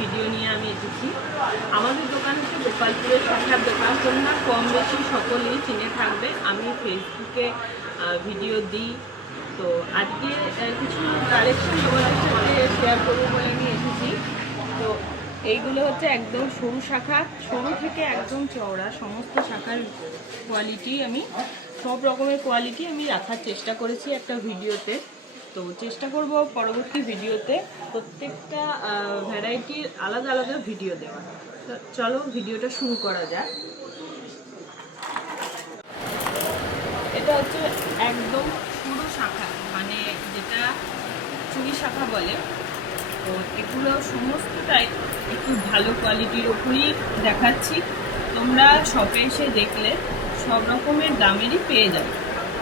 Video নিয়ে আমি এসেছি। আমাদের দোকান হচ্ছে গোপালপুরের শাখার দোকান। তোমরা কম বেশি সকলেই চিনে থাকবে। আমি ফেসবুকে ভিডিও দিই। তো আজকে কিছু কালেকশন তোমাদের সাথে শেয়ার করবো বলে আমি এসেছি। তো এইগুলো হচ্ছে একদম সরু শাখা, সরু থেকে একদম চওড়া সমস্ত শাখার কোয়ালিটি, আমি সব রকমের কোয়ালিটি আমি রাখার চেষ্টা করেছি একটা ভিডিওতে। তো চেষ্টা করব পরবর্তী ভিডিওতে প্রত্যেকটা ভ্যারাইটির আলাদা আলাদা ভিডিও দেওয়ার। তো চলো ভিডিওটা শুরু করা যাক। এটা হচ্ছে একদম সরু শাখা, মানে যেটা চুড়ি শাখা বলে। তো এগুলো সমস্তটাই একটু ভালো কোয়ালিটির ওপরই দেখাচ্ছি। তোমরা শপে এসে দেখলে সব রকমের দামেরই পেয়ে যাবে।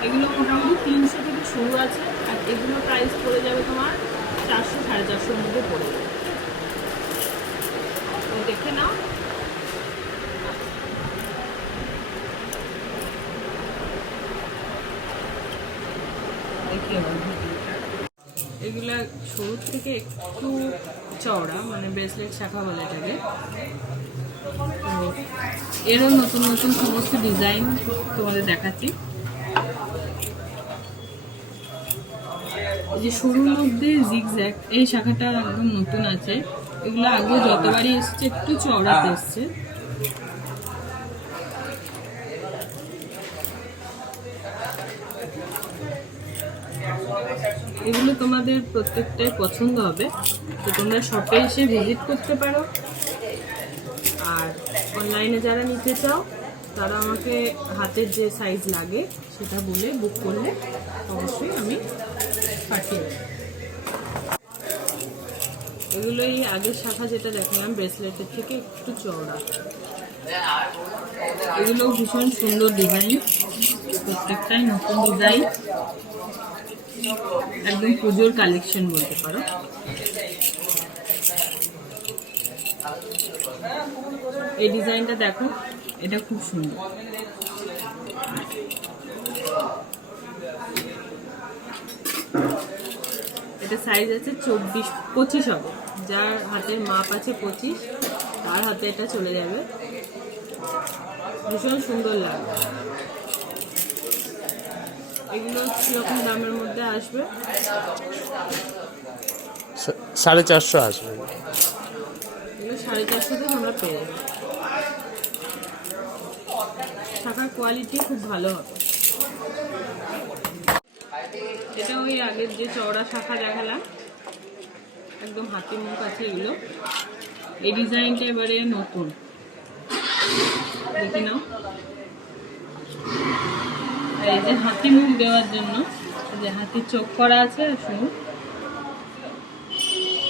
এগুলো মোটামুটি 300 থেকে শুরু আছে, আর এগুলো প্রাইস পড়ে যাবে তোমার 400 450-এর মধ্যে পড়ে যাবে। তো দেখে নাও। এগুলা সরু থেকে একটু চওড়া, মানে ব্রেসলেট শাখা বলে এটাকে। তো এরও নতুন নতুন সমস্ত ডিজাইন তোমাদের দেখাচ্ছি। এই যে সরুর মধ্যে জিগজ্যাগ, এই শাখাটা একদম নতুন আছে। এগুলো আগে যতবারই এসছে একটু চওড়াতে এসছে। এগুলো তোমাদের প্রত্যেকটাই পছন্দ হবে। তো তোমরা শপে এসে ভিজিট করতে পারো, আর অনলাইনে যারা নিতে চাও তারা আমাকে হাতের যে সাইজ লাগে সেটা বলে বুক করলে অবশ্যই আমি পাঠিয়ে দেব। এগুলোই আগের শাখা যেটা দেখলাম ব্রেসলেটের থেকে একটু চওড়া। এগুলো ভীষণ সুন্দর ডিজাইন, প্রত্যেকটাই নতুন ডিজাইন, একদম পুজোর কালেকশন বলতে পারো। এই ডিজাইনটা দেখো, এটা খুব সুন্দর। এটা সাইজ আছে 24-25 হবে। যার হাতের মাপ আছে 25, তার হাতে এটা চলে যাবে। ভীষণ সুন্দর লাগবে। এগুলো কিরকম দামের মধ্যে আসবে? 450 আসবে। এগুলো 450-তে তোমরা পেয়ে যাবে। শাখার কোয়ালিটি খুব ভালো হবে। এটা ওই আগের যে চওড়া শাখা দেখালাম, একদম হাতি মুখ আছে এগুলো। এই ডিজাইনটা এবারে নতুন, দেখে নাও। এই যে হাতি মুখ দেওয়ার জন্য যে হাতির চোখ করা আছে, শুনুন,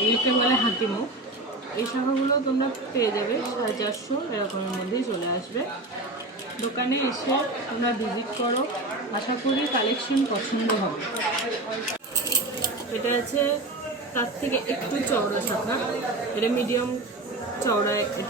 এগুলোকে বলে হাতি মুখ। এই শাখাগুলো তোমরা পেয়ে যাবে 450 এরকমের মধ্যেই চলে আসবে। দোকানে এসে তোমরা ভিজিট করো, আশা করি কালেকশন পছন্দ হবে। এটা আছে তার থেকে একটু চওড়া শাখা, এটা মিডিয়াম চওড়া। এটা